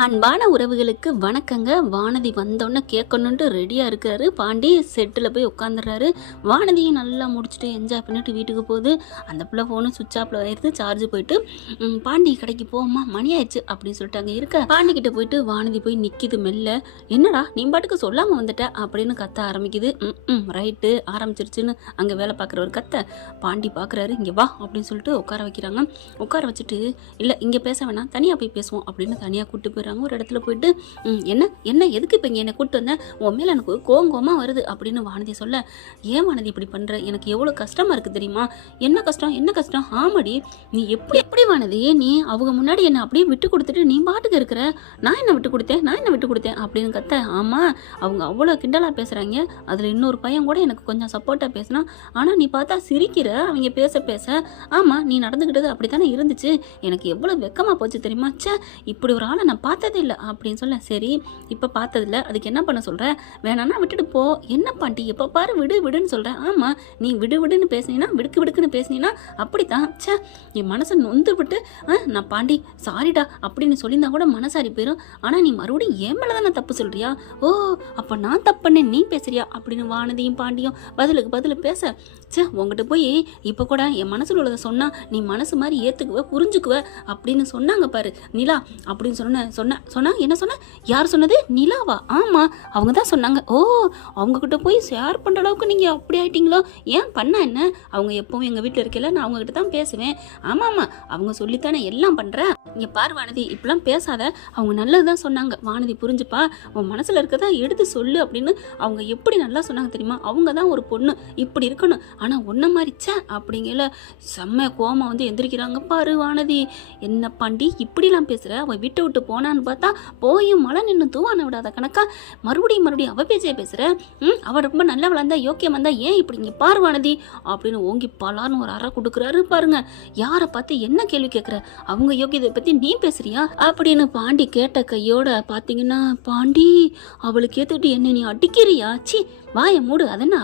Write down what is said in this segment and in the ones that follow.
அன்பான உறவுகளுக்கு வணக்கங்க. வானதி வந்தோடனே கேட்கணுன்ட்டு ரெடியாக இருக்காரு. பாண்டி செட்டில் போய் உட்காந்துடுறாரு. வானதியும் நல்லா முடிச்சுட்டு என்ஜாய் பண்ணிட்டு வீட்டுக்கு போகுது. அந்த பிள்ளை ஃபோனு சுவிட்ச் ஆஃபில் ஆயிடுது. சார்ஜ் போயிட்டு பாண்டி கடைக்கு போமா, மணி ஆயிடுச்சு அப்படின்னு சொல்லிட்டு அங்கே இருக்க பாண்டி கிட்ட போயிட்டு வானதி போய் நிற்கிது. மெல்ல என்னடா நீ பாட்டுக்கு சொல்லாமல் வந்துட்ட அப்படின்னு கத்த ஆரம்பிக்குது. ரைட்டு ஆரம்பிச்சிருச்சுன்னு அங்கே வேலை பார்க்குறவர் கத்த பாண்டி பார்க்குறாரு. இங்கே வா அப்படின்னு சொல்லிட்டு உட்கார வைக்கிறாங்க. உட்கார வச்சுட்டு இல்லை இங்கே பேச வேணாம், தனியாக போய் பேசுவோம் அப்படின்னு தனியாக கூப்பிட்டு போயிடுறாங்க. ஒரு இடத்துல போயிட்டு என்ன என்ன எதுக்கு இப்போ இங்கே என்னை கூப்பிட்டு வந்தேன், உன் மேலே எனக்கு கோவமா வருது அப்படின்னு வானதி சொல்ல, ஏன் வானதி இப்படி பண்ணுற, எனக்கு எவ்வளோ கஷ்டமாக இருக்குது தெரியுமா. என்ன கஷ்டம் என்ன கஷ்டம், ஆமாடி நீ எப்படி வானதி நீ அவங்க முன்னாடி என்னை அப்படியே விட்டு கொடுத்துட்டு நீ பாட்டுக்கு இருக்கிற, நான் என்ன விட்டு கொடுத்தேன் அப்படின்னு கத்த. ஆமாம் அவங்க அவ்வளோ கிண்டலாக பேசுகிறாங்க, அதில் இன்னொரு பையன் கூட எனக்கு கொஞ்சம் சப்போர்ட்டாக பேசினா, ஆனால் நீ பார்த்தா சிரிக்கிற அவங்க பேச. ஆமாம் நீ நடந்துக்கிட்டது அப்படி தானே இருந்துச்சு, எனக்கு எவ்வளோ வெக்கமாக போச்சு தெரியுமா. சே இப்படி ஒரு ஆளை நான் பார்த்ததே இல்லை அப்படின்னு சொல்ல. சரி இப்போ பார்த்ததில்ல, அதுக்கு என்ன பண்ண சொல்கிற, வேணான்னா விட்டுட்டு போ. என்ன பாண்டி எப்போ பாரு விடுன்னு சொல்கிறேன். ஆமாம் நீ விடுன்னு பேசினீன்னா விடுக்குன்னு பேசினீன்னா அப்படித்தான். சே என் மனசை நொந்து விட்டு நான் பாண்டி சாரிடா அப்படின்னு சொல்லியிருந்தா கூட மனசாரி போயிடும். ஆனால் நீ மறுபடியும் என் மேலே தானே தப்பு சொல்கிறியா, ஓ அப்போ நான் தப்பு பண்ணேன் நீ பேசுறியா அப்படின்னு வானதியும் பாண்டியும் பதிலுக்கு பேச. சே உங்ககிட்ட போய் இப்போ கூட என் மனசில் உள்ளதை சொன்னால் நீ மனசு மாதிரி ஏற்றுக்குவ புரிஞ்சுக்குவ அப்படின்னு சொன்னாங்க பாரு நிலா அப்படின்னு சொன்னா என்ன சொன்ன, யார் சொன்னது, நிலாவா. ஆமாம் அவங்க தான் சொன்னாங்க. ஓ அவங்கக்கிட்ட போய் ஷேர் பண்ணுற அளவுக்கு நீங்கள் அப்படி ஆயிட்டீங்களோ, ஏன் பண்ண என்ன, அவங்க எப்பவும் எங்கள் வீட்டில் இருக்கல நான் அவங்ககிட்ட தான் பேசுவேன். ஆமாம் அவங்க சொல்லித்தானே எல்லாம் பண்ணுறேன். இங்கே பாரு வானதி இப்படிலாம் பேசாத, அவங்க நல்லது தான் சொன்னாங்க. வானதி புரிஞ்சுப்பா, உன் மனசில் இருக்கதா எடுத்து சொல்லு அப்படின்னு அவங்க எப்படி நல்லா சொன்னாங்க தெரியுமா. அவங்க தான் ஒரு பொண்ணு இப்படி இருக்கணும், ஆனால் ஒன்றை மாதிரிச்சா அப்படிங்கல செம்ம கோமா வந்து எந்திரிக்கிறாங்க பாரு வானதி. என்ன பாண்டி இப்படிலாம் பேசுகிற, அவள் விட்டு போனான்னு பார்த்தா போயும் மழை நின்று தூவான விடாத கணக்கா மறுபடியும் அவள் பேச்சே பேசுகிற. அவள் ரொம்ப நல்ல வளர்ந்தா யோக்கியம் வந்தா ஏன் இப்படி இங்கே பாரு வானதி அப்படின்னு ஓங்கி பலான்னு ஒரு அறை கொடுக்குறாரு பாருங்க. யாரை பார்த்து என்ன கேள்வி கேட்குற, அவங்க யோக்கியத்தை பற்றி நீ பேசுறியா அப்படின்னு பாண்டி கேட்ட கையோட பார்த்தீங்கன்னா, பாண்டி அவளுக்கு ஏற்றுக்கிட்டு என்ன நீ அடிக்கிறியா, சி வாய மூடு, அதென்ன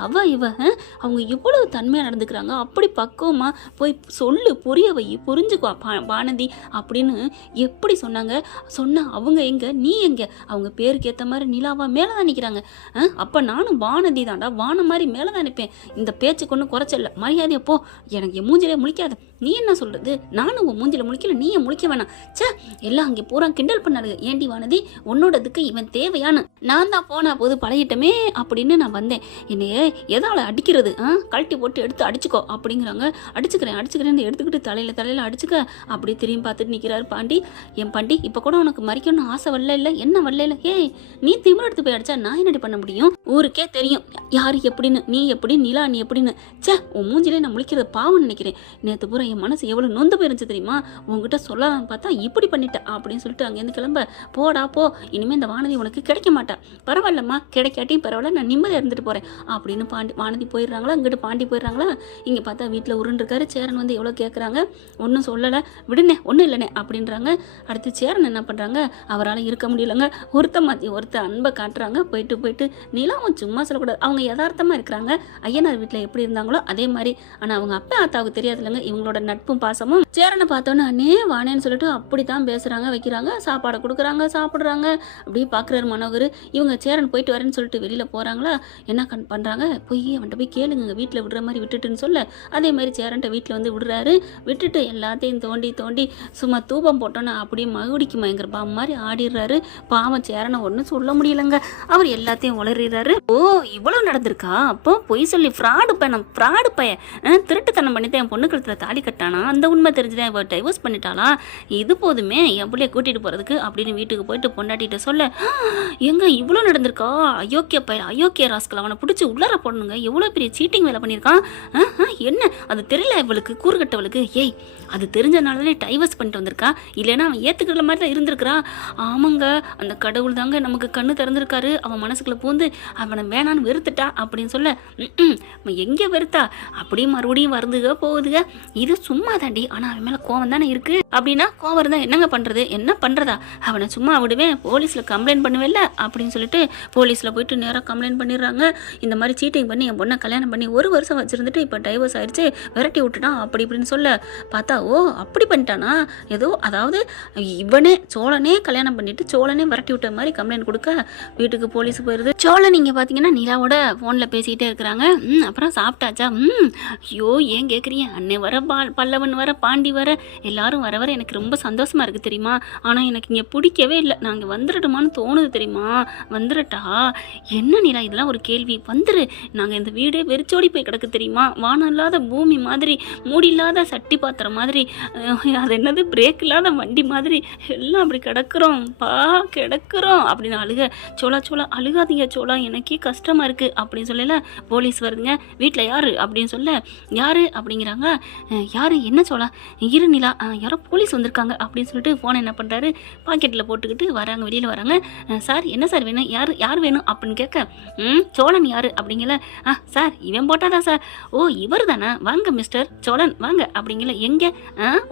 அவங்க இவ்வளவு தன்மையாக நடந்துக்கிறாங்க, அப்படி பக்குவமாக போய் சொல்லு புரிய வை புரிஞ்சுக்குவா வானதி அப்படின்னு எப்படி சொன்னாங்க. சொன்ன அவங்க எங்கே நீ எங்கே, அவங்க பேருக்கு ஏற்ற மாதிரி நிலாவா மேலே தான் நிற்கிறாங்க. அப்போ நானும் வானதி தான்டா வான மாதிரி மேலே தான் நிற்பேன். இந்த பேச்சுக்கு ஒன்றும் குறைச்சல, மரியாதையை போ, எனக்கு என் மூஞ்சிலே முழிக்காது. நீ என்ன சொல்கிறது, நானும் உன் மூஞ்சில முழிக்கல நீ ஏன் முழிக்க வேணாம். சே எல்லாம் அங்கே பூரா கிண்டல் பண்ணாரு. ஏண்டி வானதி உன்னோடதுக்கு இவன் தேவையான, நான் தான் போனா போது பழகிட்டமே அப்படின்னு நான் வந்தேன், என்னையே எதால அடிக்கிறது, கழட்டி போட்டு எடுத்து அடிச்சுக்கோ அப்படிங்கிறாங்க. அடிச்சுக்கிறேன் எடுத்துக்கிட்டு தலையில் அடிச்சுக்க அப்படி திரும்பி பார்த்துட்டு நிற்கிறாரு பாண்டி. என் பாண்டி இப்போ கூட உனக்கு மறிக்கணும்னு ஆசை வரல இல்லை, என்ன வரல இல்லை, ஏய் நீ திமிர எடுத்து போய் அடிச்சா நான் என்னடி பண்ண முடியும், ஊருக்கே தெரியும் யாரு எப்படின்னு, நீ எப்படி நிலா நீ எப்படின்னு. சே உன் மூஞ்சிலே நான் முழிக்கிறது பாவம் நினைக்கிறேன். நேற்று பூரா என் மனசு எவ்வளோ நொந்து போயிருந்துச்சு தெரியுமா, உங்ககிட்ட சொல்லலாம்னு பார்த்தா இப்படி பண்ணிட்டேன் அப்படின்னு சொல்லிட்டு அங்கேருந்து கிளம்ப. போடா போ, இனிமேல் இந்த வானதி உனக்கு கிடைக்க மாட்டா, பரவாயில்லம்மா கிடைக்காட்டியும் பரவாயில்ல, நான் நிம்மதியாக இருந்துட்டு போகிறேன் அப்படின்னு வானதி போயிடுறாங்களா. இங்கிட்டு பாண்டி போயிடுறாங்களா. இங்கே பார்த்தா வீட்டில் உருண்டுருக்காரு. சேரன் வந்து எவ்வளோ கேட்குறாங்க, ஒன்றும் சொல்லலை, விடுனே ஒன்றும் இல்லைனே அப்படின்றாங்க. அடுத்து சேரன் என்ன பண்ணுறாங்க, அவரால் இருக்க முடியலங்க, ஒருத்த அன்பை காட்டுறாங்க. போயிட்டு நிலாவும் சும்மா சொல்லக்கூடாது, அவங்க யதார்த்தமாக இருக்கிறாங்க. ஐயனார் வீட்டில் எப்படி இருந்தாங்களோ அதே மாதிரி. ஆனால் அவங்க அப்பா ஆத்தாவுக்கு தெரியாது இல்லைங்க இவங்களோட நட்பும் பாசமும். சேரனை பார்த்தோன்னே அண்ணே வானேன்னு சொல்லிட்டு அப்படி தான் பேசுகிறாங்க, வைக்கிறாங்க, சாப்பாடை கொடுக்குறாங்க, சாப்பிட்றாங்க. அப்படியே பார்க்குறாரு மனோகர். இவங்க சேரன் போயிட்டு வரேன்னு சொல்லிட்டு வெளியில் போகிறாங்களா. என்ன பண்ணுறாங்க, அவன்கிட்ட போய் கேளுங்க வீட்டில் விடுற மாதிரி விட்டுட்டுன்னு சொல்ல, அதே மாதிரி சேரன்ட்ட வீட்டில் வந்து விடுறாரு. விட்டுட்டு எல்லாத்தையும் தோண்டி சும்மா தூபம் போட்டோன்னா அப்படியே மகுடிக்கு மயங்கிற பாம்பு மாதிரி ஆடிடுறாரு. பாவம் சேரனை ஒன்றும் சொல்ல முடியலங்க, அவர் எல்லாத்தையும் உளறிடுறாரு. ஓ இவ்வளோ நடந்திருக்கா, அப்போ பொய் சொல்லி ஃப்ராடு பையன் திருட்டுத்தனம் பண்ணித்தான் என் பொண்ணு கழுத்துல தாலி கட்டானா, அந்த உண்மை தெரிஞ்சுதான் இவ டைவர்ஸ் பண்ணிட்டாளா, இது போதுமே என் பிள்ளைய கூட்டிகிட்டு போகிறதுக்கு அப்படின்னு வீட்டுக்கு போயிட்டு பொண்டாட்டிகிட்ட சொல்ல, எங்க இவ்வளோ நடந்திருக்கா, அயோக்கிய ராஸ்கல் அவனை பிடிச்சி உள்ளார போடணுங்க, எவ்வளோ பெரிய சீட்டிங் வேலை பண்ணியிருக்கான். என்ன அது தெரியல இவளுக்கு, கூறுகட்டவளுக்கு, ஏய் அது தெரிஞ்சனாலே டைவர்ஸ் பண்ணிட்டு வந்திருக்கா, இல்லைன்னா அவன் ஏற்றுக்கிற மாதிரி தான் இருந்திருக்கிறா. ஆமாங்க அந்த கடவுள் தாங்க நமக்கு கண்ணு திறந்திருக்காரு, அவன் மனசுக்குள்ளே பூந்து அவனை வேணான்னு வெறுத்துட்டா அப்படின்னு சொல்ல, எங்கே வெறுத்தா அப்படியே மறுபடியும் வருதுக போகுதுங்க, இது சும்மா தாண்டி, ஆனால் அவன் மேலே கோவம் தானே இருக்குது அப்படின்னா கோவம் இருந்தால் என்னங்க பண்ணுறது, என்ன பண்ணுறதா, அவனை சும்மா விடுவேன், போலீஸில் கம்ப்ளைண்ட் பண்ணுவேன்ல அப்படின்னு சொல்லிட்டு போலீஸில் போயிட்டு நேராக கம்ப்ளைண்ட் பண்ணிடுறாங்க. இந்த மாதிரி சீட்டிங் பண்ணி என் பொண்ணை கல்யாணம் பண்ணி 1 வருஷம் வச்சுருந்துட்டு இப்போ டைவர்ஸ் ஆயிடுச்சு, விரட்டி விட்டுட்டான் அப்படி இப்படின்னு சொல்ல பார்த்தா, ஓ அப்படி பண்ணிட்டானா, ஏதோ அதாவது இவனே சோழ சோழனே கல்யாணம் பண்ணிட்டு சோழனே விரட்டி விட்ட மாதிரி கம்ப்ளைண்ட் கொடுக்க வீட்டுக்கு போலீஸ் போயிடுது. சோழன் நீங்கள் பார்த்தீங்கன்னா நிலாவோட ஃபோனில் பேசிக்கிட்டே இருக்கிறாங்க. அப்புறம் சாப்பிட்டாச்சா? ஐயோ ஏன் கேட்குறீங்க, அன்னை வர பல்லவன் வர பாண்டி வர எல்லாரும் வர வர எனக்கு ரொம்ப சந்தோஷமாக இருக்குது தெரியுமா. ஆனால் எனக்கு இங்கே பிடிக்கவே இல்லை. நான் இங்கே வந்துடட்டுமான்னு தோணுது தெரியுமா. வந்துடட்டா? என்ன நிலா இதெல்லாம் ஒரு கேள்வி? வந்துரு. நாங்கள் இந்த வீடே வெறிச்சோடி போய் கிடக்கு தெரியுமா. வானம் இல்லாத பூமி மாதிரி, மூடி இல்லாத சட்டி பாத்திரம் மாதிரி, அது என்னது பிரேக் இல்லாத வண்டி மாதிரி எல்லாம் அப்படி கிடக்குறோம் அப்படின்னு அழுக. சோழா அழுகாதீங்க சோழா, எனக்கே கஷ்டமாக இருக்குது அப்படின்னு சொல்லல. போலீஸ் வருதுங்க. வீட்டில் யார் அப்படின்னு சொல்ல, யார் அப்படிங்கிறாங்க. யார் என்ன சோழா, இரு நிலா, யாரோ போலீஸ் வந்திருக்காங்க அப்படின்னு சொல்லிட்டு ஃபோனை என்ன பண்ணுறாரு பாக்கெட்டில் போட்டுக்கிட்டு வராங்க. வெளியில் வராங்க. சார் என்ன சார் வேணும், யார் வேணும் அப்படின்னு கேட்க, சோழன் யார் அப்படிங்கல. சார் இவன் போட்டாதான் சார். ஓ இவர் தானே, வாங்க மிஸ்டர் சோழன் வாங்க அப்படிங்கல. எங்கே?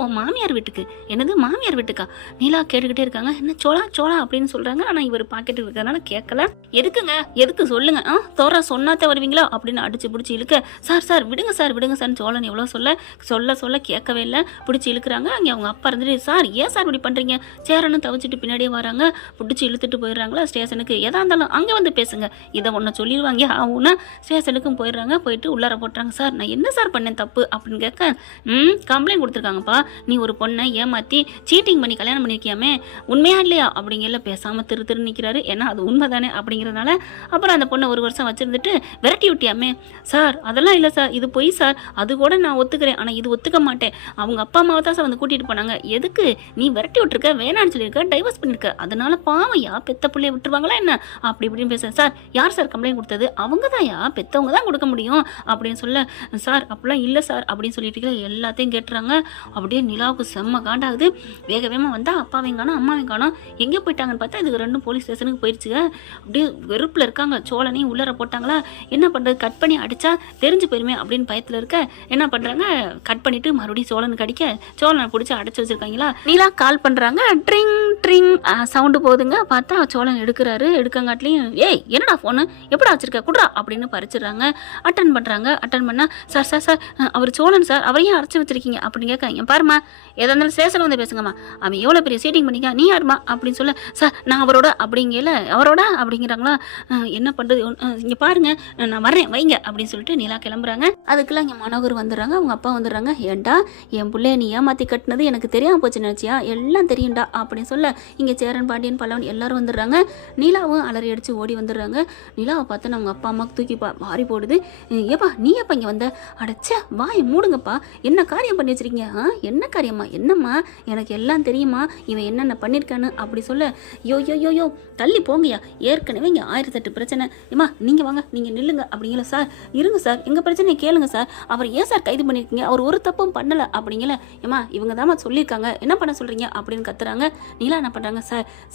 ஓ மாமியார் வீட்டுக்கு. என்னது மாமியார் வீட்டுக்கா? நிலா கேட்டுக்கிட்டே இருக்காங்க. என்ன சோழா அப்படின்னு சொல்கிறாங்க. ஆனால் இவர் பாக்கெட்டு இருக்கிறதுனால கேட்கல. எதுக்குங்க, எதுக்கு சொல்லுங்க, தோற சொன்னாத்த வருவீங்களா அப்படின்னு அடிச்சு பிடிச்சி இழுக்க, சார் விடுங்க சார் சோழன் எவ்வளோ சொல்ல கேட்கவே இல்லை. பிடிச்சி இழுக்கிறாங்க. அங்கே அவங்க அப்பா இருந்துட்டு, சார் ஏன் சார் இப்படி பண்ணுறீங்க, சேரன்னு தவிச்சிட்டு பின்னாடியே வராங்க. பிடிச்சி இழுத்துட்டு போயிடுறாங்களா ஸ்டேஷனுக்கு. எதா இருந்தாலும் அங்கே வந்து பேசுங்க, இதை ஒன்று சொல்லிடுவாங்க ஆகும்னா ஸ்டேஷனுக்கும் போயிடுறாங்க. போயிட்டு உள்ளார போட்டுறாங்க. சார் நான் என்ன சார் பண்ணேன் தப்பு அப்படின்னு கேட்க, கம்ப்ளைண்ட் கொடுத்துருக்காங்கப்பா, நீ ஒரு பொண்ணை ஏமாற்றி சீட்டிங் பண்ணி கல்யாணம் பண்ணியிருக்கியாமே, உண்மையா இல்லையா அப்படிங்கல. பேசாமல் திரு நிற்கிறாரு. ஏன்னா அது உண்மை தானே அப்படிங்கிறதுனால. அப்புறம் அந்த பொண்ணை 1 வருஷம் வச்சுருந்துட்டு விரட்டி விட்டியாமே. சார் அதெல்லாம் இல்லை சார், இது பொய் சார், அது கூட நான் ஒத்துக்கிறேன், ஆனால் இது ஒத்துக்க மாட்டேன். அவங்க அப்பா அம்மாவை தான் சார் வந்து கூட்டிகிட்டு போனாங்க. எதுக்கு நீ விரட்டி விட்டுருக்க, வேணான்னு சொல்லியிருக்க, டைவர்ஸ் பண்ணியிருக்க, அதனால பாவையா பெத்த பிள்ளைய விட்டுருவாங்களா என்ன அப்படி இப்படின்னு பேசுகிறேன். சார் யார் சார் கம்ப்ளைண்ட் கொடுத்தது, அவங்க தான் பெற்றவங்க தான் கொடுக்க முடியும் அப்படின்னு சொல்ல, சார் அப்படிலாம் இல்லை சார் அப்படின்னு சொல்லிட்டு எல்லாத்தையும் கேட்டுறாங்க. அப்படியே நிலாவுக்கு செம்ம காண்டாகுது. வேகமாக வந்தால் அப்பாவையும் காணும் அம்மாவையும் காணும், எங்கே போயிட்டாங்கன்னு பார்த்தா இதுக்கு 2 போலீஸ் ஸ்டேஷனுக்கு போயிடுச்சுங்க. அப்படியே வெறுப்பில் இருக்காங்க. சோழனையும் உள்ளர போட்டாங்களா, என்ன பண்ணுறது, கட் பண்ணி அடித்தா தெரிஞ்சு போயிருமே அப்படின்னு பயத்தில் இருக்க என்ன பண்ணுறாங்க, கட் பண்ணிவிட்டு மறுபடியும் சோழனுக்கு அடிக்க, சோழனை பிடிச்சி அடைச்சி வச்சுருக்காங்களா. நீலா கால் பண்ணுறாங்க. ட்ரிங் சவுண்டு போகுதுங்க. பார்த்தா சோழன் எடுக்கிறாரு. எடுக்கங்காட்டிலையும், ஏய் என்னடா ஃபோனு எப்படா வச்சிருக்க குட்ரா அப்படின்னு பறிச்சிடுறாங்க. அட்டன் பண்ணுறாங்க. அட்டன் பண்ணால், சார் அவர் சோழன் சார், அவரையும் அடைச்சி வச்சிருக்கீங்க அப்படின்னு கேட்க, பாருமா எதா இருந்தாலும் ஸ்டேஷனில் வந்து பேசுங்கம்மா, அவன் எவ்வளோ பெரிய சீட்டிங் பண்ணிக்க, நீ யாருமா அப்படின்னு சொல்ல, சார் நான் அவரோட அப்படிங்கல. அவரோட அப்படிங்கிறாங்களா. என்ன பண்ணுறது, இங்கே பாருங்க நான் வர்றேன் வைங்க அப்படின்னு சொல்லிட்டு நிலா கிளம்புறாங்க. அதுக்கெல்லாம் இங்கே மனோகர் வந்துடுறாங்க. அவங்க அப்பா வந்துடுறாங்க. ஏன்டா என் பிள்ளைய நீ ஏமாற்றி கட்டினது எனக்கு தெரியாமல் போச்சு நினச்சியா, எல்லாம் தெரியும்டா அப்படின்னு சொல்ல, இங்கே சேரன் பாண்டியன் பல்லவன் எல்லாரும் வந்துடுறாங்க. நிலாவும் அலறி அடித்து ஓடி வந்துடுறாங்க. நிலாவை பார்த்து அவங்க அப்பா அம்மாவுக்கு தூக்கி வாரி போடுது. ஏப்பா நீ எப்போ இங்கே வந்த, அடைச்சா வாயை மூடுங்கப்பா, என்ன காரியம் பண்ணி வச்சிருக்கீங்க, என்ன காரியம்மா, என்னம்மா எனக்கு எல்லாம் தெரியுமா, இவன் என்னென்ன பண்ணியிருக்கான்னு அப்படி சொல்ல, யோ தள்ளி போங்கய்யா, ஏற்கனவே இங்கே 1008 பிரச்சனை, ஏம்மா நீங்கள் வாங்க நீங்கள் நில்லுங்க அப்படிங்கல. சார் இருங்க சார், எங்கள் பிரச்சனையை கேளுங்க சார், அவர் ஏன் சார் கைது பண்ணியிருக்கீங்க, அவர் ஒரு தப்பும் பண்ணலை அப்படிங்கல. ஏம்மா இவங்க தாம்மா சொல்லியிருக்காங்க, என்ன பண்ண சொல்கிறீங்க அப்படின்னு கத்துறாங்க. நீலா என்ன பண்ணுறாங்க,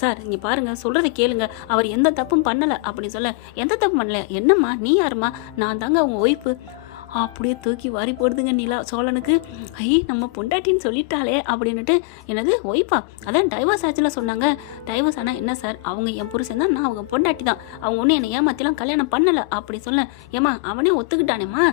சார் இங்கே பாருங்கள் சொல்கிறத கேளுங்க, அவர் எந்த தப்பும் பண்ணலை அப்படின்னு சொல்ல, எந்த தப்பும் பண்ணல, என்னம்மா நீ யாருமா, நான் தாங்க அவங்க ஒய்ஃபு அப்படியே தூக்கி வாரி போடுதுங்க நிலா சோழனுக்கு. நம்ம பொண்டாட்டின்னு சொல்லிட்டாலே அப்படின்னுட்டு, என்னது ஒய்ஃபா, அதான் டைவர்ஸ் ஆச்சுல சொன்னாங்க. டைவர்ஸ் ஆனால் என்ன சார், அவங்க என் புருஷன் தான், நான் அவங்க பொண்டாட்டி தான், அவங்க ஒன்றும் என்னை ஏமாத்திலாம் கல்யாணம் பண்ணலை அப்படி சொல்ல, ஏமா அவனே ஒத்துக்கிட்டானேம்மா,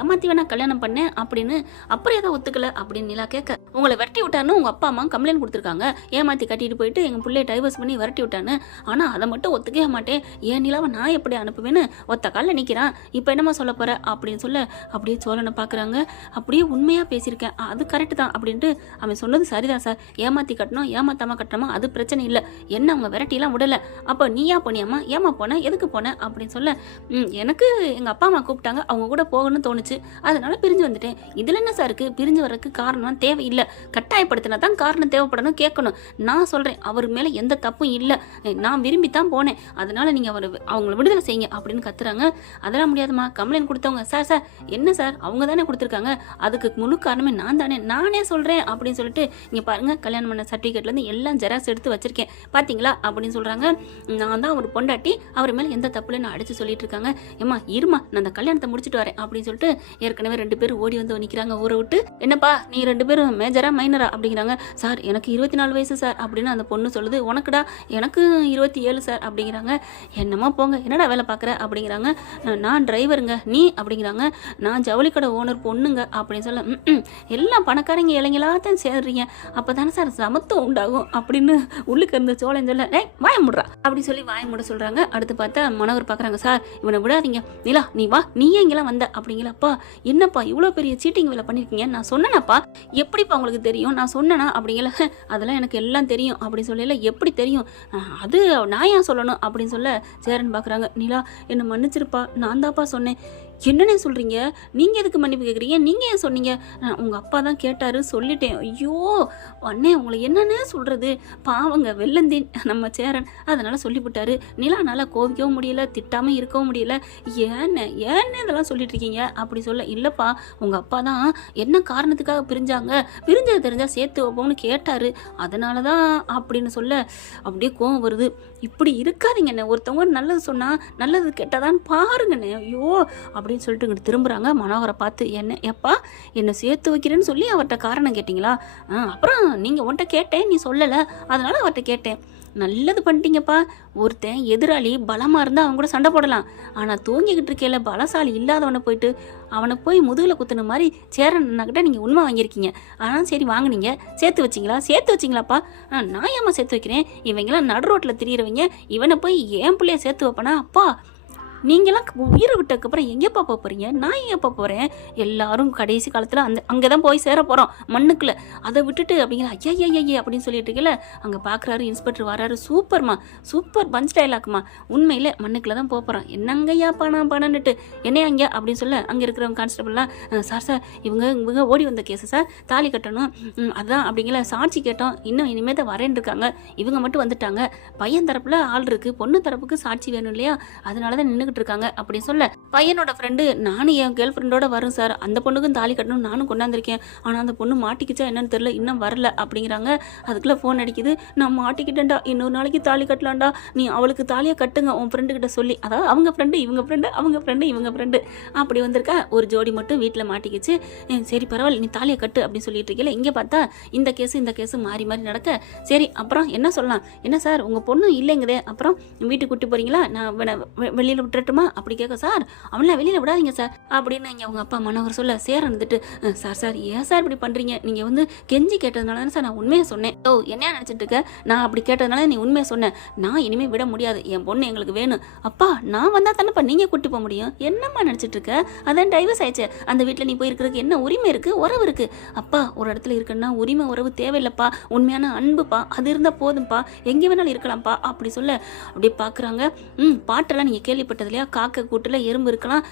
ஏமாத்தி வேணா கல்யாணம் பண்ணேன் அப்படின்னு, அப்புறம் ஏதோ ஒத்துக்கல அப்படின்னு நிலா கேட்க, உங்களை விரட்டி விட்டான்னு உங்கள் அப்பா அம்மா கம்ப்ளைண்ட் கொடுத்துருக்காங்க, ஏமாற்றி கட்டிட்டு போயிட்டு எங்கள் பிள்ளைய டைவர்ஸ் பண்ணி விரட்டி விட்டான்னு, ஆனால் அதை மட்டும் ஒத்துக்கவே மாட்டேன், ஏன் நிலாவை நான் எப்படி அனுப்புவேன்னு ஒத்த காலில் நிற்கிறான், இப்போ என்னம்மா சொல்ல போகிற அப்படின்னு சொல்ல, அப்படியே சோழனை பார்க்குறாங்க. அப்படியே உண்மையாக பேசியிருக்கேன், அது கரெக்டு தான் அப்படின்ட்டு, அவன் சொன்னது சரிதான் சார், ஏமாற்றி கட்டணும் ஏமாத்தாமல் கட்டணுமா அது பிரச்சனை இல்லை, என்ன அவங்க வெரைட்டிலாம் விடலை, அப்போ நீயா போனியாம்மா, ஏமா போனேன் எதுக்கு போனேன் அப்படின்னு சொல்ல, எனக்கு எங்கள் அப்பா அம்மா கூப்பிட்டாங்க, அவங்க கூட போகணும்னு தோணுச்சு, அதனால பிரிஞ்சு வந்துட்டேன், இதில் என்ன சார் இருக்குது, பிரிஞ்சு வர்றதுக்கு காரணம் தேவையில்லை, கட்டாயப்படுத்தினா தான் காரணம் தேவைப்படணும் கேட்கணும், நான் சொல்கிறேன் அவர் மேலே எந்த தப்பும் இல்லை, நான் விரும்பி தான் போனேன், அதனால நீங்கள் அவங்கள விடுதலை செய்யுங்க அப்படின்னு கத்துறாங்க. அதெல்லாம் முடியாதுமா, கம்ப்ளைண்ட் கொடுத்தவங்க, சார் என்ன சார் அவங்க தானே கொடுத்துருக்காங்க, அதுக்கு முழு காரணமே நானே சொல்கிறேன் அப்படின்னு சொல்லிட்டு, இங்கே பாருங்கள் கல்யாணம் பண்ண சர்டிஃபிகேட்லேருந்து எல்லாம் ஜெராக்ஸ் எடுத்து வச்சிருக்கேன் பார்த்தீங்களா அப்படின்னு சொல்கிறாங்க. நான் தான் ஒரு பொண்டாட்டி, அவர் மேலே எந்த தப்புல நான் அடித்து சொல்லிட்டு இருக்காங்க, ஏம்மா இருமா நான் அந்த கல்யாணத்தை முடிச்சுட்டு வரேன் அப்படின்னு சொல்லிட்டு, ஏற்கனவே 2 பேரும் ஓடி வந்து நிற்கிறாங்க ஊரை விட்டு. என்னப்பா நீ 2 பேரும் மேஜரா மைனரா அப்படிங்கிறாங்க. சார் எனக்கு 24 வயசு சார் அப்படின்னு அந்த பொண்ணு சொல்லுது. உனக்குடா, எனக்கு 27 சார் அப்படிங்கிறாங்க. என்னம்மா போங்க, என்னடா வேலை பார்க்குற அப்படிங்கிறாங்க. நான் டிரைவருங்க, நீ அப்படிங்கிறாங்க. நான் ஜவுளிக்கடை ஓனர் பொண்ணுங்க அப்படின்னு சொல்ல எல்லாம் பணக்காரங்க இளைஞலாத்தான் சேர்றீங்க அப்போ தானே சார் சமத்துவம் உண்டாகும் அப்படின்னு உள்ளுக்கு இருந்த சோழன் சொல்ல வாய முடுறா அப்படி சொல்லி வாய முட சொல்கிறாங்க. அடுத்து பார்த்தா மனோகர் பார்க்குறாங்க, சார் இவனை விடாதீங்க, நிலா நீ வா, நீயே இங்கெல்லாம் வந்த அப்படிங்களப்பா. என்னப்பா இவ்வளோ பெரிய சீட்டிங் வேலை பண்ணியிருக்கீங்க, நான் சொன்னேனாப்பா, எப்படிப்பா உங்களுக்கு தெரியும், நான் சொன்னேனா அப்படிங்கல. அதெல்லாம் எனக்கு எல்லாம் தெரியும் அப்படி சொல்லல. எப்படி தெரியும், அது நான் ஏன் சொல்லணும் அப்படின்னு சொல்ல சேரன் பார்க்குறாங்க. நிலா என்னை மன்னிச்சிருப்பா, நான் தான்ப்பா சொன்னேன். என்னன்னே சொல்கிறீங்க, நீங்கள் எதுக்கு மன்னிப்பு கேட்குறீங்க, நீங்கள் ஏன் சொன்னீங்க, உங்கள் அப்பா தான் கேட்டார் சொல்லிட்டேன். ஐயோ அண்ணே உங்களை என்னன்னே சொல்கிறது, பாவங்க வெள்ளந்தேன் நம்ம சேரன், அதனால் சொல்லிவிட்டாரு. நிலானால் கோவிக்கவும் முடியல, திட்டாமல் இருக்கவும் முடியல. ஏன்னு இதெல்லாம் சொல்லிட்டு இருக்கீங்க அப்படி சொல்ல. இல்லைப்பா உங்கள் அப்பா தான் என்ன காரணத்துக்காக பிரிஞ்சாங்க, பிரிஞ்சது தெரிஞ்சால் சேர்த்து வைப்போம்னு கேட்டார், அதனால தான் அப்படின்னு சொல்ல அப்படியே கோவம் வருது. இப்படி இருக்காதீங்கண்ணே, ஒருத்தவங்க நல்லது சொன்னால் நல்லது கெட்டதான்னு பாருங்கண்ணே. ஐயோ அப்படின்னு சொல்லிட்டு இங்கிட்டு திரும்புகிறாங்க. மனோகரை பார்த்து, என்ன எப்பா என்னை சேர்த்து வைக்கிறேன்னு சொல்லி அவர்கிட்ட காரணம் கேட்டிங்களா, அப்புறம் நீங்கள் உன்ட்ட கேட்டேன் நீ சொல்லலை, அதனால் அவர்கிட்ட கேட்டேன். நல்லது பண்ணிட்டீங்கப்பா. ஒருத்தன் எதிராளி பலமாக இருந்தால் அவன் கூட சண்டை போடலாம், ஆனால் தூங்கிக்கிட்டு இருக்கையில பலசாலி இல்லாதவனை போயிட்டு அவனை போய் முதுகில் குத்துன மாதிரி சேரன்கிட்ட நீங்கள் உண்மை வாங்கியிருக்கீங்க. ஆனால் சரி வாங்கினீங்க, சேர்த்து வச்சிங்களாப்பா. நான் ஏமா சேர்த்து வைக்கிறேன், இவங்கெல்லாம் நடு ரோட்டில் திரியிறவங்க, இவனை போய் என் பிள்ளைய சேர்த்து வைப்பனா அப்பா. நீங்களாம் உயிரை விட்டதுக்கப்புறம் எங்கேப்பா போக போகிறீங்க, நான் எங்கேப்பா போகிறேன், எல்லாரும் கடைசி காலத்தில் அங்கே தான் போய் சேர போகிறோம் மண்ணுக்குள்ள, அதை விட்டுட்டு அப்படிங்கிற ஐயா அப்படின்னு சொல்லிட்டு இருக்கல. அங்கே பார்க்குறாரு இன்ஸ்பெக்டர் வராரு. சூப்பர் பஞ்ச் டைலாக்மா, உண்மையில் மண்ணுக்குள்ள தான் போகிறோம், என்னங்கய்யா பணன்னுட்டு என்னையா அங்கே அப்படின்னு சொல்ல. அங்கே இருக்கிறவங்க கான்ஸ்டபிள்லாம், சார் இவங்க ஓடி வந்த கேஸு சார், தாலி கட்டணும் அதான் அப்படிங்கிற சாட்சி கேட்டோம், இன்னும் இனிமேல் தான் வரேன்னு இருக்காங்க, இவங்க மட்டும் வந்துட்டாங்க, பையன் தரப்பில் ஆள் இருக்குது, பொண்ணு தரப்புக்கு சாட்சி வேணும் இல்லையா, அதனால தான் நின்று இருக்காங்க அப்படின்னு சொல்ல. பையனோட ஃப்ரெண்டு, நானும் என் கேர்ள் ஃப்ரெண்டோட வரும் சார், அந்த பொண்ணுக்கும் தாலி கட்டணும் நானும் கொண்டாந்துருக்கேன், ஆனால் அந்த பொண்ணு மாட்டிக்கிச்சா என்னன்னு தெரியல, இன்னும் வரல அப்படிங்கிறாங்க. அதுக்குள்ள ஃபோன் அடிக்குது, நான் மாட்டிக்கிட்டேன்டா, இன்னொரு நாளைக்கு தாலி கட்டலாம்டா, நீ அவளுக்கு தாலியை கட்டுங்க உன் ஃப்ரெண்டு கிட்ட சொல்லி. அதாவது அவங்க ஃப்ரெண்டு இவங்க ஃப்ரெண்டு அப்படி வந்திருக்கா. ஒரு ஜோடி மட்டும் வீட்டில் மாட்டிக்கிச்சு. சரி பரவாயில்ல நீ தாலியை கட்டு அப்படின்னு சொல்லிட்டு இருக்கல. இங்கே பார்த்தா இந்த கேஸு மாறி நடக்க. சரி அப்புறம் என்ன சொல்லலாம், என்ன சார் உங்கள் பொண்ணு இல்லைங்குதே, அப்புறம் வீட்டுக்கு கூட்டி போறீங்களா, நான் வெளியில் விட்டுறட்டுமா அப்படி கேட்க. சார் அவங்கள வெளியில் விடாதீங்க சார் அப்படின்னு இங்கே அவங்க அப்பா மனோகர் சொல்ல. சேர வந்துட்டு, சார் ஏன் சார் இப்படி பண்ணுறீங்க, நீங்கள் வந்து கெஞ்சி கேட்டதுனால தானே சார் நான் உண்மையை சொன்னேன். என்ன நினச்சிட்டு இருக்க, நான் அப்படி கேட்டதுனால நீ உண்மையை சொன்னேன், நான் இனிமேல் விட முடியாது, என் பொண்ணு எங்களுக்கு வேணும். அப்பா நான் வந்தால் தானேப்பா நீங்கள் கூட்டி போக முடியும், என்னம்மா நினச்சிட்டு இருக்க, அதான் டைவர்ஸ் ஆயிடுச்சு, அந்த வீட்டில் நீ போயிருக்கிறதுக்கு என்ன உரிமை இருக்குது, உறவு இருக்குது. அப்பா ஒரு இடத்துல இருக்குன்னா உரிமை உறவு தேவையில்லைப்பா, உண்மையான அன்புப்பா, அது இருந்தால் போதும்ப்பா, எங்கே வேணாலும் இருக்கலாம்ப்பா அப்படி சொல்ல. அப்படியே பார்க்குறாங்க. பாட்டெல்லாம் நீங்கள் கேள்விப்பட்டது இல்லையா, காக்க கூட்டில் எறும்பு இருக்கலாம்,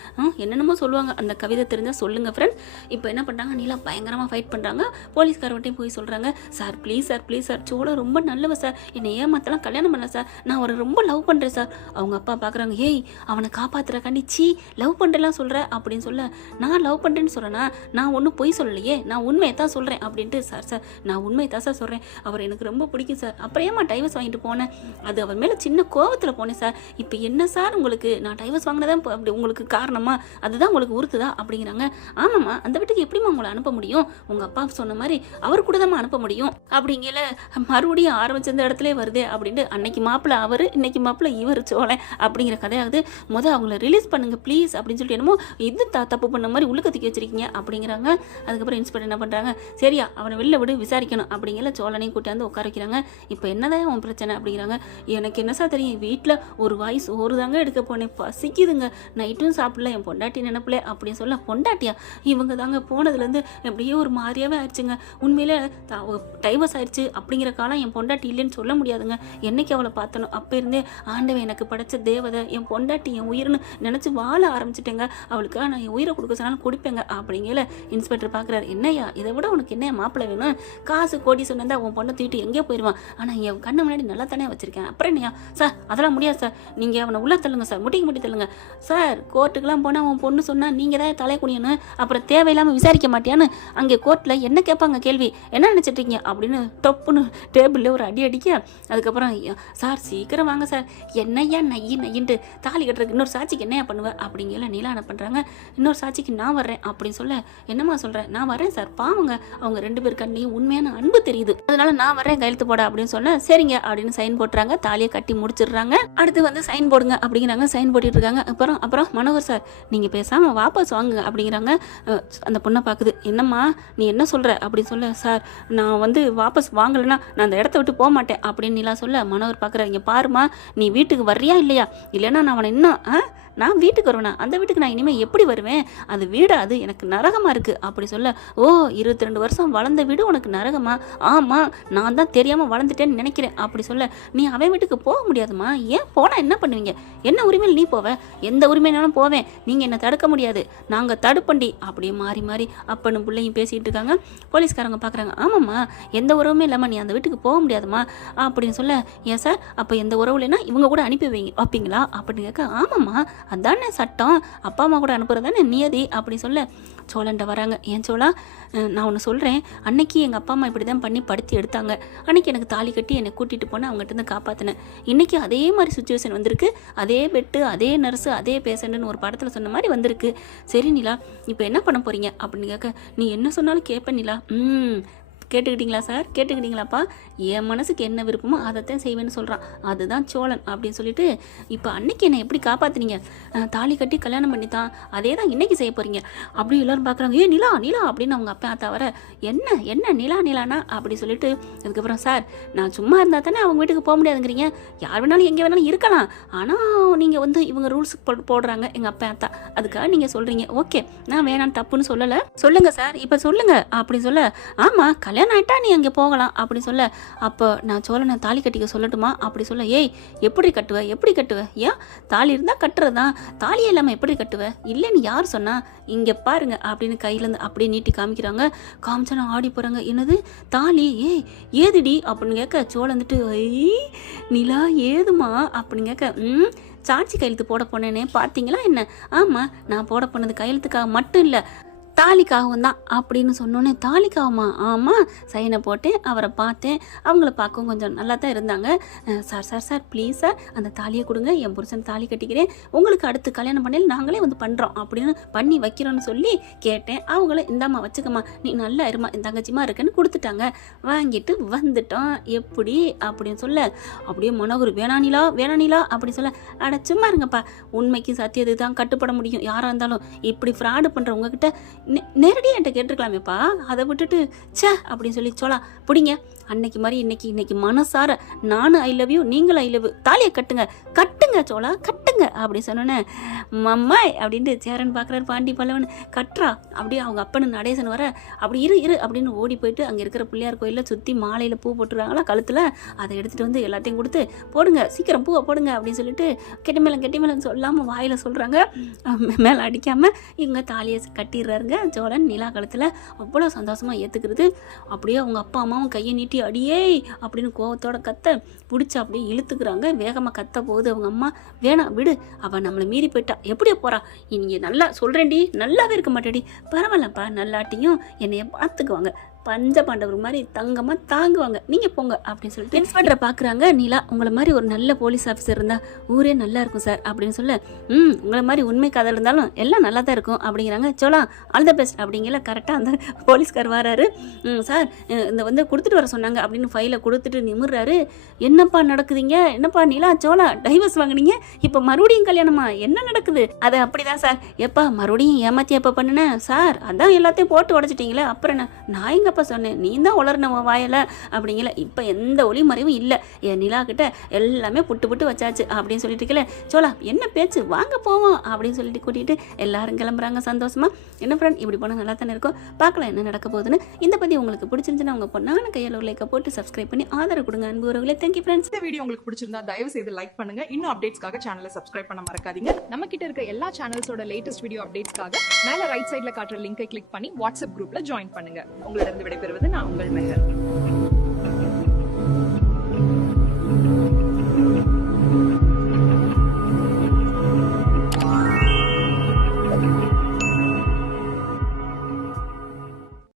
என்னென்னமோ சொல்லுவாங்க, அந்த கவிதை தெரிஞ்சால் சொல்லுங்கள் ஃப்ரெண்ட். இப்போ என்ன பண்ணுறாங்க, நீலா பயங்கரமாக ஃபைட் பண்ணுறாங்க. போலீஸ்காரவட்டையும் போய் சொல்கிறாங்க, சார் ப்ளீஸ் சார் சோழ ரொம்ப நல்லவ சார், என்னை ஏமாத்தலாம் கல்யாணம் பண்ணல சார், நான் அவரை ரொம்ப லவ் பண்ணுறேன் சார். அவங்க அப்பா பார்க்குறாங்க, ஏய் அவனை காப்பாற்றுற கண்டிச்சி லவ் பண்ணுறலாம் சொல்கிற அப்படின்னு சொல்ல. நான் லவ் பண்ணுறேன்னு சொல்கிறேன்னா நான் ஒன்றும் பொய் சொல்லலையே, நான் உண்மையை தான் சொல்கிறேன் அப்படின்ட்டு. சார் நான் உண்மையை தான் சார் சொல்கிறேன், அவர் எனக்கு ரொம்ப பிடிக்கும் சார், அப்புறம் ஏமா டைவர்ஸ் வாங்கிட்டு போனேன், அது அவர் மேலே சின்ன கோவத்தில் போனேன் சார், இப்போ என்ன சார் உங்களுக்கு நான் டைவர்ஸ் வாங்கினதான் அப்படி உங்களுக்கு காரணமா, அதுதான் உங்களுக்கு உறுத்துதா அப்படிங்கிறாங்க. ஆமாம்மா அந்த வீட்டுக்கு எப்படிமா உங்களை அனுப்ப முடியும், உங்கள் அப்பா சொன்ன மாதிரி அவர் கூட தான் அனுப்ப முடியும் அப்படிங்கல. மறுபடியும் ஆரம்பிச்சிருந்த இடத்துல வருதே அப்படின்ட்டு, அன்னைக்கு மாப்பிள்ள அவர், இன்னைக்கு மாப்பிள்ள இவர் சோழன் அப்படிங்கிற கதையாவது. அவங்கள ரிலீஸ் பண்ணுங்க ப்ளீஸ் அப்படின்னு சொல்லிட்டு என்னமோ இது தப்பு பண்ண மாதிரி உள்ள கத்திக்கி வச்சிருக்கீங்க அப்படிங்கிறாங்க. அதுக்கப்புறம் இன்ஸ்பெக்டர் என்ன பண்ணுறாங்க, சரியா அவனை வெளில விடு விசாரிக்கணும் அப்படிங்கிற. சோழனையும் கூட்டாந்து உட்கார வைக்கிறாங்க. இப்போ என்னதான் உன் பிரச்சனை அப்படிங்கிறாங்க. எனக்கு என்ன சார் தெரியும், வீட்டில் ஒரு வாய் சோறு தாங்க எடுக்க போனேன், பசிக்குதுங்க, நைட்டும் சாப்பிடல, என் பொண்டாட்டி நினைப்பில்ல அப்படின்னு சொல்ல. பொண்டாட்டியா, இவங்க தாங்க போனதுலேருந்து எப்படியோ ஒரு மாதிரியாவே ஆயிடுச்சுங்க, உண்மையிலே டைவர்ஸ் ஆயிடுச்சு அப்படிங்கிற காலம் என் பொண்டாட்டி இல்லைன்னு சொல்ல முடியாதுங்க, என்னைக்கு அவளை பார்த்தனும் அப்போ இருந்தே ஆண்டவன் எனக்கு படைச்ச தேவதை, என் பொண்டாட்டி என் உயிர்னு நினச்சி வாழ ஆரம்பிச்சிட்டேங்க, அவளுக்காக நான் என் உயிரை கொடுக்க சொன்னாலும் கொடுப்பேங்க அப்படிங்கல. இன்ஸ்பெக்டர் பார்க்குறாரு, என்னையா இதை விட உனக்கு என்ன மாப்பிள்ளை வேணும், காசு கோடி சொன்னா உன் பொண்ணை தூக்கிட்டு எங்கேயோ போயிடுவான், ஆனால் என் கண்ணு முன்னாடி நல்லா தானே வச்சிருக்கேன், அப்புறம் என்னையா சார் அதெல்லாம் முடியாது சார், நீங்கள் அவனை உள்ள தள்ளுங்க சார், முட்டி தள்ளுங்க சார், கோர்ட்டுக்கெல்லாம் போனால் உன் பொண்ணு சொன்னால் நீங்கள் தான் தலை குனியணும், அப்புறம் தேவையில்லாமல் விசாரிக்க மாட்டியான்னு அங்கே கோர்ட்டில் என்ன கேட்பாங்க கேள்வி, என்ன நினச்சிட்ருக்கீங்க அப்படின்னு டொப்புன்னு டேபிளில் ஒரு அடி அடிக்க. அதுக்கப்புறம் சார் சீக்கிரம் வாங்க சார், என்னையா நையின்ட்டு தாலி கட்டுறதுக்கு இன்னொரு சாட்சிக்கு என்னையா பண்ணுவேன் அப்படிங்கல. நீலா என்ன பண்ணுறாங்க, இன்னொரு சாட்சிக்கு நான் வர்றேன் அப்படின்னு சொல்ல. என்னம்மா சொல்கிறேன், நான் வரேன் சார், பாவங்க அவங்க 2 பேர் கண்ணையும் உண்மையான அன்பு தெரியுது, அதனால நான் வரேன் கையெழுத்து போட அப்படின்னு சொன்ன. சரிங்க அப்படின்னு சைன் போட்டுறாங்க, தாலியை கட்டி முடிச்சிடுறாங்க. அடுத்து வந்து சைன் போடுங்க அப்படிங்கிறாங்க. சைன் சீன் போட்டுட்டு இருக்காங்க. அப்புறம் மனோகர் சார் நீங்கள் பேசாமல் வாபஸ் வாங்குங்க அப்படிங்கிறாங்க. அந்த பொண்ணை பார்க்குது. என்னம்மா நீ என்ன சொல்கிற அப்படின்னு சொல்ல, சார் நான் வந்து வாபஸ் வாங்கலைன்னா நான் அந்த இடத்த விட்டு போக மாட்டேன் அப்படின்னு நிலா சொல்ல, மனோகர் பார்க்குறாரு. இங்கே பாருமா, நீ வீட்டுக்கு வர்றியா இல்லையா, இல்லைன்னா நான் அவனை இன்னும் நான் வீட்டுக்கு வருவேனா, அந்த வீட்டுக்கு நான் இனிமேல் எப்படி வருவேன், அது வீடா, அது எனக்கு நரகமாக இருக்குது அப்படி சொல்ல, ஓ 22 வருஷம் வளர்ந்த வீடு உனக்கு நரகமா, ஆமாம் நான் தான் தெரியாமல் வளர்ந்துட்டேன்னு நினைக்கிறேன் அப்படி சொல்ல, நீ அவன் வீட்டுக்கு போக முடியாதுமா, ஏன் போனால் என்ன பண்ணுவீங்க, என்ன உரிமையில் நீ போவ, எந்த உரிமைனாலும் போவேன், நீங்கள் என்னை தடுக்க முடியாது, நாங்கள் தடுப்பண்டி அப்படியே மாறி மாறி அப்பனும் பிள்ளையும் பேசிகிட்டு இருக்காங்க. போலீஸ்காரங்க பார்க்குறாங்க. ஆமாம்மா எந்த உறவுமே இல்லாமல் நீ அந்த வீட்டுக்கு போக முடியாதுமா அப்படின்னு சொல்ல, ஏன் சார் அப்போ எந்த உறவு இல்லைன்னா இவங்க கூட அனுப்பி வைப்பீங்களா அப்படின்னு கேட்க, ஆமாம்மா அதானே சட்டம், அப்பா அம்மா கூட அனுப்புறதானே நியதி அப்படி சொல்ல, சோழன்ட்ட வராங்க. ஏன் சோழா, நான் ஒன்று சொல்கிறேன், அன்னைக்கு எங்கள் அப்பா அம்மா இப்படி தான் பண்ணி படுத்தி எடுத்தாங்க, அன்னைக்கு எனக்கு தாலி கட்டி என்னை கூட்டிகிட்டு போனேன், அவங்ககிட்ட காப்பாற்றினேன், இன்றைக்கி அதே மாதிரி சுச்சுவேஷன் வந்திருக்கு, அதே பெட்டு அதே நர்ஸு அதே பேஷண்ட்டுன்னு ஒரு படத்தில் சொன்ன மாதிரி வந்திருக்கு. சரி நிலா இப்போ என்ன பண்ண போகிறீங்க அப்படின்னு கேட்க, நீ என்ன சொன்னாலும் கேட்பேன் நிலா. கேட்டுக்கிட்டீங்களா சார், கேட்டுக்கிட்டீங்களாப்பா, என் மனசுக்கு என்ன விருப்பமோ அதைத்தான் செய்வேன்னு சொல்கிறான், அதுதான் சோழன் அப்படின்னு சொல்லிட்டு, இப்போ அன்னைக்கு என்னை எப்படி காப்பாற்றினீங்க, தாலி கட்டி கல்யாணம் பண்ணி தான், அதே தான் இன்றைக்கி செய்ய போகிறீங்க அப்படி எல்லோரும் பார்க்குறாங்க. ஏ நிலா நிலா அப்படின்னு அவங்க அப்பா தவிர, என்ன நிலானா அப்படி சொல்லிட்டு, அதுக்கப்புறம் சார் நான் சும்மா இருந்தால் தானே அவங்க வீட்டுக்கு போக முடியாதுங்கிறீங்க, யார் வேணாலும் எங்கே வேணாலும் இருக்கலாம், ஆனால் நீங்கள் வந்து இவங்க ரூல்ஸ் போடுறாங்க எங்கள் அப்பா அத்தா, அதுக்காக நீங்கள் சொல்கிறீங்க, ஓகே நான் வேணான்னு தப்புன்னு சொல்லலை, சொல்லுங்கள் சார் இப்போ சொல்லுங்கள் அப்படின்னு சொல்ல, ஆமாம் கல்யாணம் ஆகிட்டா நீ அங்கே போகலாம் அப்படி சொல்ல, அப்போ நான் சோழனை தாலி கட்டிக்க சொல்லட்டுமா அப்படி சொல்ல, ஏய் எப்படி கட்டுவ, ஏன் தாலி இருந்தால் கட்டுறது தான், தாலி இல்லாமல் எப்படி கட்டுவ, இல்லைன்னு யார் சொன்னா, இங்கே பாருங்க அப்படின்னு கையிலேருந்து அப்படியே நீட்டி காமிக்கிறாங்க. காமிச்சனா ஆடி போகிறாங்க. என்னது தாலி, ஏய் ஏதுடி அப்படின்னு கேட்க, சோழன் வந்துட்டு நிலா ஏதுமா அப்படின்னு கேட்க, சாட்சி கையெழுத்து போட போனேனே பார்த்தீங்களா என்ன, ஆமாம் நான் போட போனது கையெழுத்துக்காக மட்டும் இல்லை தாலிக்காகவும் தான் அப்படின்னு சொன்னோன்னே, தாலிக்காகுமா, ஆமாம் சைனை போட்டேன், அவரை பார்த்தேன், அவங்கள பார்க்கவும் கொஞ்சம் நல்லா தான் இருந்தாங்க, சார் ப்ளீஸ் சார் அந்த தாலியை கொடுங்க, என் புருஷன் தாலி கட்டிக்கிறேன், உங்களுக்கு அடுத்து கல்யாணம் பண்ணல நாங்களே வந்து பண்ணுறோம் அப்படின்னு பண்ணி வைக்கிறோன்னு சொல்லி கேட்டேன், அவங்கள இந்தாம்மா வச்சுக்கம்மா நீ நல்லா இருமா என் தங்கச்சிமா இருக்குன்னு கொடுத்துட்டாங்க, வாங்கிட்டு வந்துட்டோம் எப்படி அப்படின்னு சொல்ல, அப்படியே மனோகர் வேணானிலா அப்படி சொல்ல, அட சும்மா இருங்கப்பா, உண்மைக்கு சத்தியது தான் கட்டுப்பட முடியும், யாராக இருந்தாலும் இப்படி ஃப்ராடு பண்ணுற உங்ககிட்ட நேரடியாக என்கிட்ட கேட்டிருக்கலாமேப்பா, அதை விட்டுட்டு சே அப்படின்னு சொல்லி சோழா பிடிங்க, அன்னைக்கு மாதிரி இன்னைக்கு மனசார நானும் ஐ லவ் யூ நீங்களும் ஐ லவ் யூ, தாலியை கட்டுங்க சோழா கட்டுங்க அப்படி சொன்னோன்னே, மம்மாய் அப்படின்ட்டு சேரன் பார்க்குறாரு. பாண்டி பல்லவன் கட்டுறா அப்படியே அவங்க அப்பனு நடேசன் வர, அப்படி இரு அப்படின்னு ஓடி போயிட்டு அங்கே இருக்கிற பிள்ளையார் கோயிலில் சுற்றி மாலையில் பூ போட்டுருக்காங்களா கழுத்தில், அதை எடுத்துகிட்டு வந்து எல்லாத்தையும் கொடுத்து போடுங்க சீக்கிரம் பூவை போடுங்க அப்படின்னு சொல்லிட்டு கெட்டிமேலன்னு சொல்லாமல் வாயில் சொல்கிறாங்க, மேலே அடிக்காமல் இவங்க தாலியை கட்டிடுறாருங்க. சோழன் நிலா கழுத்தில் அவ்வளோ சந்தோஷமாக ஏற்றுக்கிறது. அப்படியே அவங்க அப்பா அம்மாவும் கையை நீட்டி அடியே அப்படின்னு கோவத்தோட கத்த பிடிச்சி அப்படியே இழுத்துக்கிறாங்க. வேகமாக கத்த போகுது அவங்க அம்மா, வேணாம் விடு, அவள் நம்மளை மீறி போயிட்டா எப்படியா போகிறா, நீங்கள் நல்லா சொல்கிறேன்டி, நல்லாவே இருக்க மாட்டேடி, பரவாயில்லப்பா நல்லாட்டியும் என்னைய பார்த்துக்குவாங்க, பஞ்ச பாண்டவர் மாதிரி தங்கமாக தாங்குவாங்க, நீங்கள் போங்க அப்படின்னு சொல்லிட்டு இன்ஸ்பெக்டரை பார்க்குறாங்க. நிலா உங்களை மாதிரி ஒரு நல்ல போலீஸ் ஆஃபீஸர் இருந்தால் ஊரே நல்லா இருக்கும் சார் அப்படின்னு சொல்ல, உங்களை மாதிரி உண்மை கதை இருந்தாலும் எல்லாம் நல்லா தான் இருக்கும் அப்படிங்கிறாங்க. சோலா ஆல் த பெஸ்ட் அப்படிங்கிற கரெக்டாக அந்த போலீஸ்கார் வராரு. சார் இந்த வந்து கொடுத்துட்டு வர சொன்னாங்க அப்படின்னு ஃபைலை கொடுத்துட்டு நிமிர்றாரு. என்னப்பா நடக்குதுங்க, என்னப்பா நிலா சோலா டைவர்ஸ் வாங்கினீங்க, இப்போ மறுபடியும் கல்யாணமா, என்ன நடக்குது, அது அப்படிதான் சார், எப்பா மறுபடியும் ஏமாத்தி எப்போ பண்ணினேன் சார், அதான் எல்லாத்தையும் போட்டு உடச்சிட்டிங்களே, அப்புறம் என்ன நான் எங்கப்பா சொன்னேன், நீ தான் உளர்ன வாயில அப்படிங்கல, இப்போ எந்த ஒளி மறைவும் இல்லை, என் நிலா கிட்ட எல்லாமே புட்டு வச்சாச்சு அப்படின்னு சொல்லிட்டு இருக்கல. சோலா என்ன பேச்சு, வாங்க போவோம் அப்படின்னு சொல்லிட்டு கூட்டிகிட்டு எல்லாரும் கிளம்புறாங்க சந்தோஷமா. என்ன ஃப்ரெண்ட் இப்படி போனால் நல்லா தானே இருக்கும், பார்க்கலாம் என்ன நடக்க போகுதுன்னு. இந்த பற்றி உங்களுக்கு பிடிச்சிருந்துச்சுன்னா உங்கள் பொண்ணான கையில் ஒரு லைக்கை போட்டு சப்ஸ்கிரைப் பண்ணி ஆதரவு கொடுங்க அன்பு உறவுகளே. Thank you friends. இந்த வீடியோ உங்களுக்கு பிடிச்சிருந்தா தயவு செய்து லைக் பண்ணுங்க, இன்னும் அப்டேட்ஸ்க்காக சேனலை சப்ஸ்கிரைப் பண்ண மறக்காதீங்க. நம்ம கிட்ட இருக்க எல்லா சேனல்ஸோட லேட்டஸ்ட் வீடியோ அப்டேட்ஸ்க்காக மேல ரைட் சைட்ல காட்டுற லிங்கை கிளிக் பண்ணி வாட்ஸ்அப் குரூப்ல ஜாயின் பண்ணுங்க. உங்களிடம் விடைபெறுவது நான் உங்கள் மெஹர்.